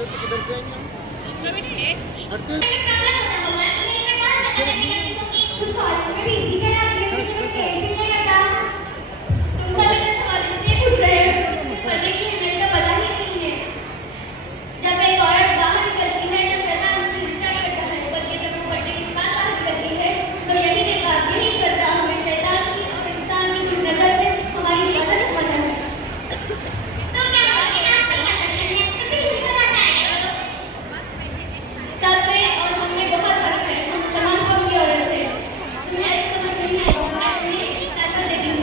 किधर से आएंगे जब एक औरत बाहर निकलती है तो शैतान उसकी निंदा करता है, बल्कि जब वो पट्टे के साथ बाहर निकलती है तो यही करता हमें शैतान की और इंसान की जो नजर से हमारी हिफाजत करता है। तो क्या सब में और हम में बहुत फर्क है। हम समान कौम की औरत है। तुम्हें ऐसा समझ नहीं आएगा, मैं तुम्हें फैसला देती हूँ।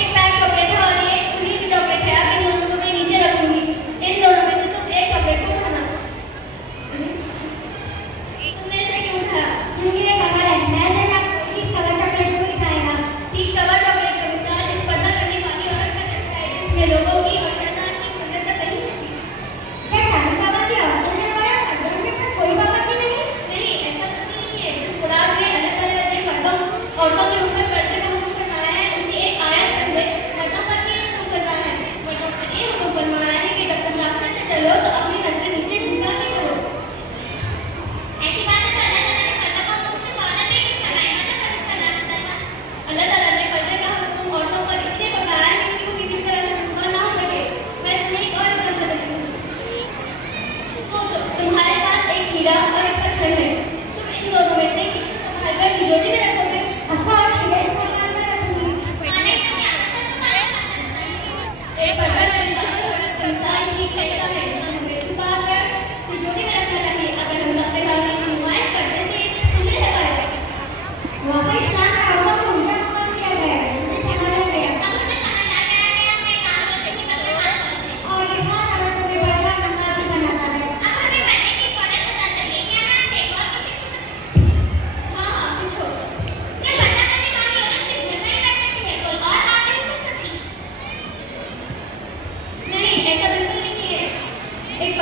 एक पैक चॉकलेट है और ये खुली हुई चॉकलेट है। अब इन दोनों को मैं नीचे रखूंगी। इन दोनों में से तुम एक चॉकलेट को उठाना। तुमने इसे क्यों उठाया? क्योंकि ये खबर है, मैं जब आप इस खबर चॉकलेट को उठाएगा। ठीक कवर चॉकलेट का मिसाल इस पर्दा करने वाली औरत का जैसा है, जिसमें लोगों की और शैतान की सुंदरता नहीं होती। क्या सारी पाबंदी औरतों ने हमारे मर्दों के ऊपर कोई पाबंदी नहीं? नहीं, ऐसा कुछ नहीं है। जिस कुरान में अल्लाह ताला ने औरतों के ऊपर पर्दे का हुक्म फरमाया है, उसी एक आयत में मर्दों पर भी हुक्म करना है। मर्दों पर ये हुक्म फरमाया है कि जब तुम रास्ते से चलो तो अपनी नजरें नीचे झुका के चलो। ऐसी बात है तो अल्लाह ताला ने पर्दा का हुक्म सिर्फ औरतों पे ही फरमाया है, अल्लाह ताला ने पर्दे का हुक्म औरतों पर इसलिए फरमाया है क्योंकि वो किसी भी तरह से मुसलमान ना हो सके। मैं तुम्हें एक और एग्जाम्पल देती हूँ। तुम्हारे पास एक हीरा और एक पत्थर है। तुम इन दोनों में से किसी को संभालकर तिजोरी में रखोगे? अक्का और हीरे इस्तेमाल में रखूंगी। एक पर्दा का इंसान की शैतान है, हमें छुपा कर तिजोरी में रखना चाहिए। अगर हम अपने सामने की नुमाइश करते थे तो नहीं रह पाएगा। वाकई इस्लाम में औरतों को उल्टा हुक्म दिया गया है, उन्हें संभाला गया। और ये खास औरतों के बड़ा नंबर भी बनाता है। हाँ, पूछो। क्या पर्दा करने वाली औरत सिर्फ घर में ही रह सकती है, कोई और बात नहीं कर सकती? नहीं, ऐसा बिल्कुल नहीं है। एक